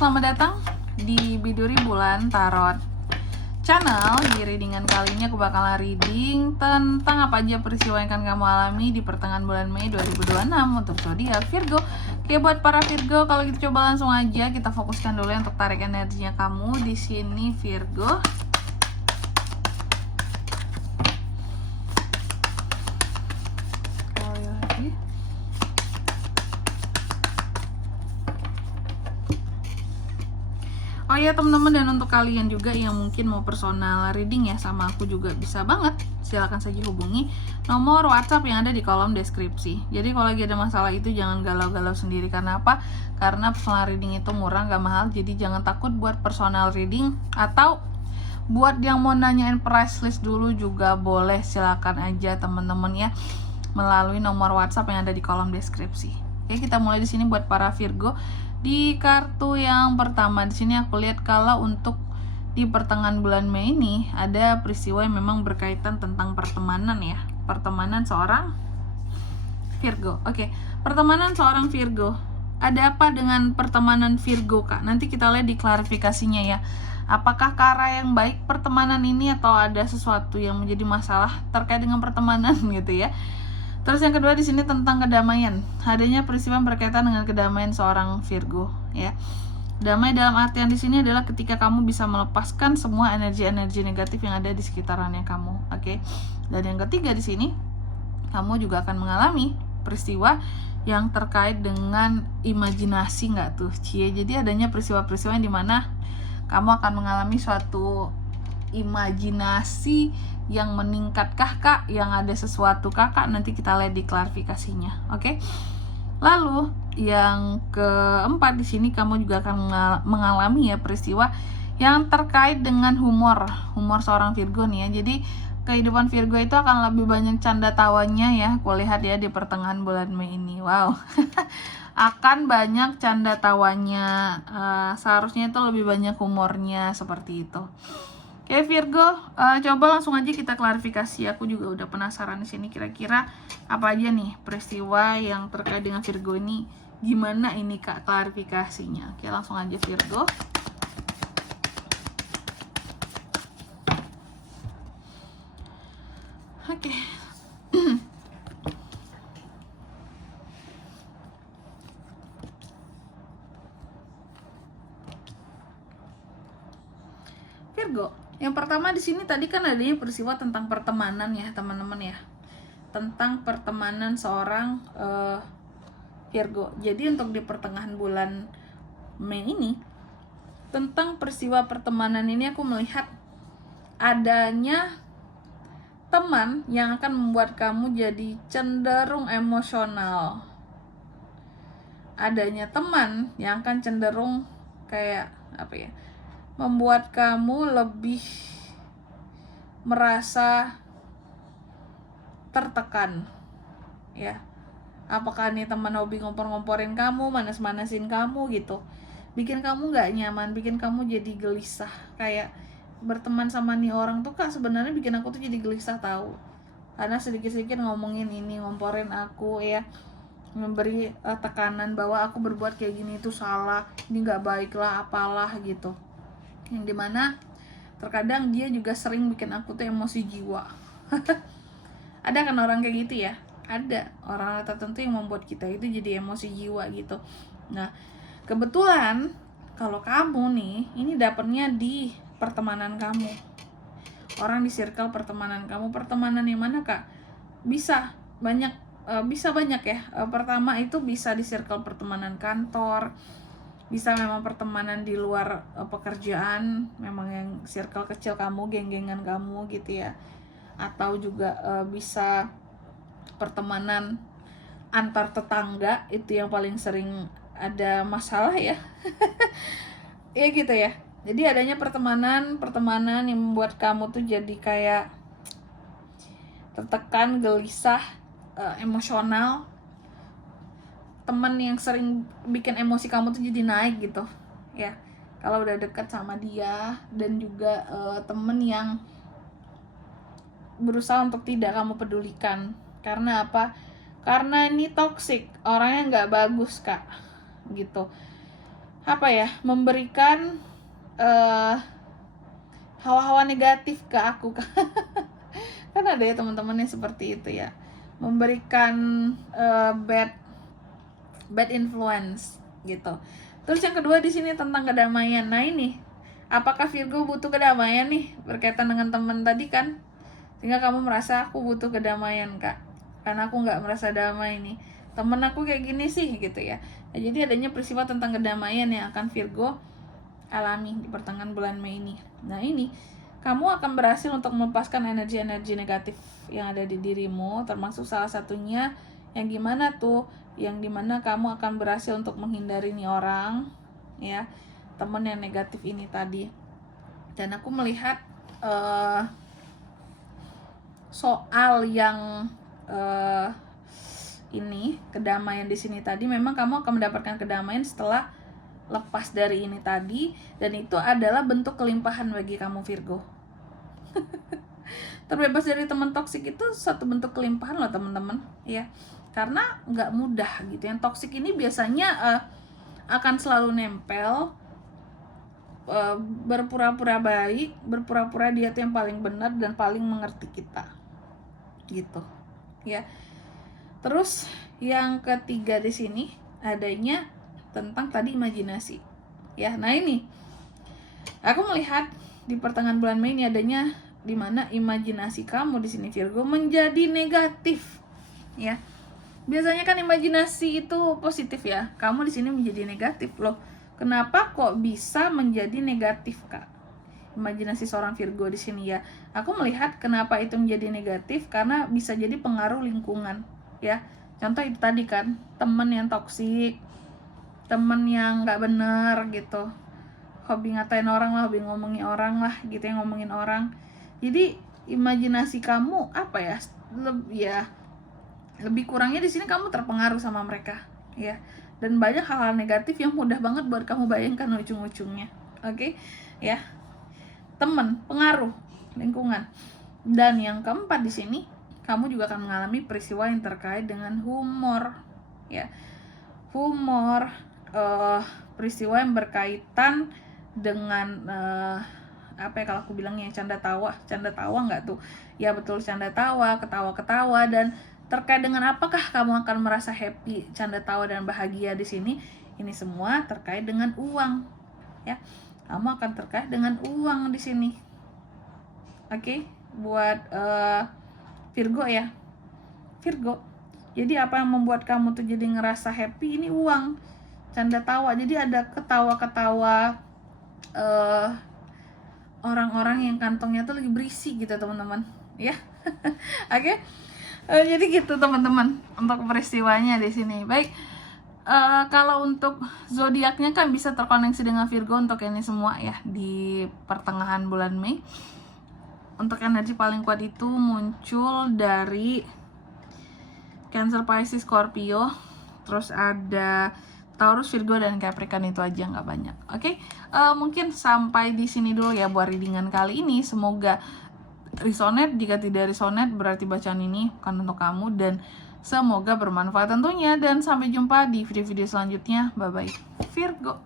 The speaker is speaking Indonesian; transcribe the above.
selamat datang di Biduri Bulan Tarot Channel. Di readingan kali ini aku bakalan reading tentang apa aja peristiwa yang akan kamu alami di pertengahan bulan Mei 2026 untuk zodiak Virgo. Oke, buat para Virgo, kalau gitu coba langsung aja kita fokuskan dulu untuk tarik energinya kamu di sini Virgo. Oh ya teman-teman, dan untuk kalian juga yang mungkin mau personal reading ya sama aku juga bisa banget, silahkan saja hubungi nomor WhatsApp yang ada di kolom deskripsi. Jadi kalau lagi ada masalah itu jangan galau-galau sendiri. Karena apa? Karena personal reading itu murah, gak mahal. Jadi jangan takut buat personal reading, atau buat yang mau nanyain price list dulu juga boleh, silakan aja teman-teman ya, melalui nomor WhatsApp yang ada di kolom deskripsi. Oke, kita mulai di sini buat para Virgo. Di kartu yang pertama di sini aku lihat kalau untuk di pertengahan bulan Mei ini ada peristiwa yang memang berkaitan tentang pertemanan ya. Pertemanan seorang Virgo. Oke, pertemanan seorang Virgo. Ada apa dengan pertemanan Virgo, Kak? Nanti kita lihat di klarifikasinya ya. Apakah ke arah yang baik pertemanan ini atau ada sesuatu yang menjadi masalah terkait dengan pertemanan gitu ya. Terus yang kedua di sini tentang kedamaian. Adanya peristiwa berkaitan dengan kedamaian seorang Virgo ya. Damai dalam artian di sini adalah ketika kamu bisa melepaskan semua energi-energi negatif yang ada di sekitarannya kamu. Oke. Dan yang ketiga di sini kamu juga akan mengalami peristiwa yang terkait dengan imajinasi nggak tuh, Cie. Jadi adanya peristiwa-peristiwa yang dimana kamu akan mengalami suatu imajinasi yang meningkatkah Kak, yang ada sesuatu Kakak, nanti kita lihat di klarifikasinya. Oke. Lalu yang keempat di sini kamu juga akan mengalami ya peristiwa yang terkait dengan humor seorang Virgo nih ya. Jadi kehidupan Virgo itu akan lebih banyak canda tawanya ya, aku lihat ya di pertengahan bulan Mei ini. Wow. Akan banyak canda tawanya, seharusnya itu lebih banyak humornya, seperti itu. Oke Virgo, coba langsung aja kita klarifikasi. Aku juga udah penasaran di sini kira-kira apa aja nih peristiwa yang terkait dengan Virgo ini. Gimana ini Kak klarifikasinya? Oke, langsung aja Virgo. Oke. Virgo, yang pertama di sini tadi kan adanya peristiwa tentang pertemanan ya teman-teman ya, tentang pertemanan seorang Virgo. Jadi untuk di pertengahan bulan Mei ini tentang peristiwa pertemanan ini aku melihat adanya teman yang akan membuat kamu jadi cenderung emosional. Adanya teman yang akan cenderung kayak apa ya, membuat kamu lebih merasa tertekan ya. Apakah nih teman hobi ngompor-ngomporin kamu, manas-manasin kamu gitu, bikin kamu gak nyaman, bikin kamu jadi gelisah. Kayak berteman sama nih orang tuh Kak sebenarnya bikin aku tuh jadi gelisah tahu, karena sedikit-sedikit ngomongin ini, ngomporin aku ya, memberi tekanan bahwa aku berbuat kayak gini itu salah, ini gak baik lah, apalah gitu. Yang dimana terkadang dia juga sering bikin aku tuh emosi jiwa. Ada kan orang kayak gitu ya, ada orang tertentu yang membuat kita itu jadi emosi jiwa gitu. Nah kebetulan kalau kamu nih ini dapetnya di pertemanan kamu, orang di circle pertemanan kamu. Pertemanan yang mana Kak? Bisa banyak ya. Pertama itu bisa di circle pertemanan kantor, bisa memang pertemanan di luar pekerjaan, memang yang circle kecil kamu, geng-gengan kamu gitu ya. Atau juga bisa pertemanan antar tetangga, itu yang paling sering ada masalah ya. Ya gitu ya. Jadi adanya pertemanan yang membuat kamu tuh jadi kayak tertekan, gelisah, emosional. Teman yang sering bikin emosi kamu tuh jadi naik gitu ya kalau udah dekat sama dia. Dan juga temen yang berusaha untuk tidak kamu pedulikan. Karena apa? Karena ini toxic, orangnya nggak bagus Kak gitu. memberikan hawa-hawa negatif ke aku. Kan ada ya teman-teman yang seperti itu ya, memberikan bad influence gitu. Terus yang kedua di sini tentang kedamaian. Nah ini, apakah Virgo butuh kedamaian nih berkaitan dengan teman tadi kan, sehingga kamu merasa aku butuh kedamaian kak, karena aku nggak merasa damai nih, temen aku kayak gini sih gitu ya. Nah, jadi adanya peristiwa tentang kedamaian yang akan Virgo alami di pertengahan bulan Mei ini. Nah ini, kamu akan berhasil untuk melepaskan energi-energi negatif yang ada di dirimu, termasuk salah satunya yang gimana tuh, yang dimana kamu akan berhasil untuk menghindari nih orang ya, temen yang negatif ini tadi. Dan aku melihat soal yang ini kedamaian di sini tadi, memang kamu akan mendapatkan kedamaian setelah lepas dari ini tadi, dan itu adalah bentuk kelimpahan bagi kamu Virgo. Terbebas dari teman toksik itu satu bentuk kelimpahan loh teman-teman ya, karena nggak mudah gitu. Yang toksik ini biasanya akan selalu nempel, berpura-pura baik, berpura-pura dia tuh yang paling benar dan paling mengerti kita gitu ya. Terus yang ketiga di sini adanya tentang tadi imajinasi ya. Nah ini aku melihat di pertengahan bulan Mei ini adanya dimana imajinasi kamu di sini Virgo menjadi negatif ya. Biasanya kan imajinasi itu positif ya, kamu di sini menjadi negatif loh. Kenapa kok bisa menjadi negatif kak imajinasi seorang Virgo di sini ya? Aku melihat kenapa itu menjadi negatif karena bisa jadi pengaruh lingkungan ya. Contoh itu tadi kan, temen yang toksik, temen yang nggak bener gitu, hobi ngatain orang lah, hobi ngomongin orang lah gitu, yang ngomongin orang. Jadi imajinasi kamu lebih kurangnya di sini kamu terpengaruh sama mereka ya, dan banyak hal-hal negatif yang mudah banget buat kamu bayangkan ujung-ujungnya. Oke ya, temen, pengaruh, lingkungan. Dan yang keempat di sini, kamu juga akan mengalami peristiwa yang terkait dengan humor ya. Humor, peristiwa yang berkaitan dengan kalau aku bilangnya canda tawa nggak tuh ya? Betul, canda tawa, ketawa-ketawa. Dan terkait dengan apakah kamu akan merasa happy, canda tawa dan bahagia di sini, ini semua terkait dengan uang ya. Kamu akan terkait dengan uang di sini. Oke, buat Virgo ya, Virgo. Jadi apa yang membuat kamu tuh jadi ngerasa happy, ini uang, canda tawa. Jadi ada ketawa-ketawa orang-orang yang kantongnya tuh lagi berisi gitu teman-teman ya. Oke. Jadi gitu teman-teman untuk peristiwanya di sini. Baik, kalau untuk zodiaknya kan bisa terkoneksi dengan Virgo untuk ini semua ya di pertengahan bulan Mei. Untuk energi paling kuat itu muncul dari Cancer, Pisces, Scorpio, terus ada Taurus, Virgo, dan Capricorn. Itu aja, nggak banyak. Oke, mungkin sampai di sini dulu ya buat readingan kali ini. Semoga resonate. Jika tidak resonate berarti bacaan ini bukan untuk kamu, dan semoga bermanfaat tentunya. Dan sampai jumpa di video-video selanjutnya. Bye bye Virgo.